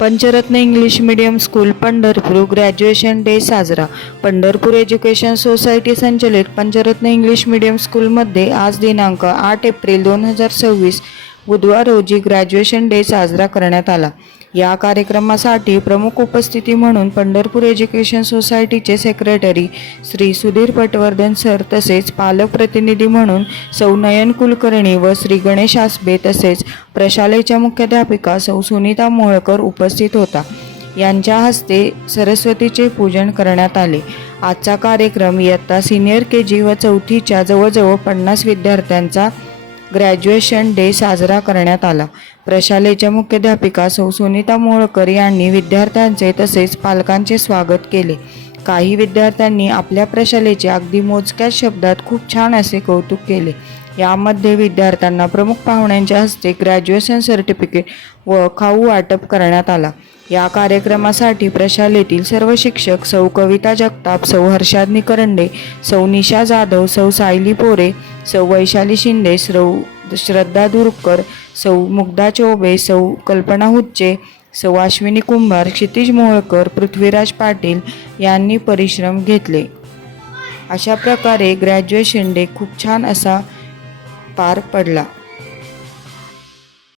पंचरत्न English medium school Pandharpur graduation day साजरा. Pandharpur education society संचलित पंचरत्न English medium स्कूलमध्ये आज दिनांक 8 एप्रिल 2026 बुधवार रोजी ग्रॅज्युएशन डे साजरा करण्यात आला. या कार्यक्रमासाठी प्रमुख उपस्थिती म्हणून पंढरपूर एज्युकेशन सोसायटीचे सेक्रेटरी श्री सुधीर पटवर्धन सर तसेच पालक प्रतिनिधी म्हणून सौ नयन कुलकर्णी व श्री गणेश आसबे तसेच प्रशालेच्या मुख्याध्यापिका सौ सुनीता मोहोळकर उपस्थित होता. यांच्या हस्ते सरस्वतीचे पूजन करण्यात आले. आजचा कार्यक्रम इयत्ता सिनियर KG व चौथीच्या जवळजवळ 50 विद्यार्थ्यांचा ग्रॅज्युएशन डे साजरा करण्यात आला. प्रशालेच्या मुख्याध्यापिका सौ सुनीता मोहोळकर यांनी विद्यार्थ्यांचे तसेच पालकांचे स्वागत केले. काही विद्यार्थ्यांनी आपल्या प्रशालेचे अगदी मोजक्या शब्दात खूप छान असे कौतुक केले. यामध्ये विद्यार्थ्यांना प्रमुख पाहुण्यांच्या हस्ते ग्रॅज्युएशन सर्टिफिकेट व खाऊ वाटप करण्यात आला. या कार्यक्रमासाठी प्रशालेतील सर्व शिक्षक सौ कविता जगताप, सौ हर्षादनी करंडे, सौ निशा जाधव, सौ सायली पोरे, सौ वैशाली शिंदे, सौ श्रद्धा दुरकर, सौ मुग्धा चौबे, सौ कल्पना हुच्चे, सौ अश्विनी कुंभार, क्षितिज मोहोळकर, पृथ्वीराज पाटील यांनी परिश्रम घेतले. अशा प्रकारे ग्रॅज्युएशन डे खूप छान असा पार पडला.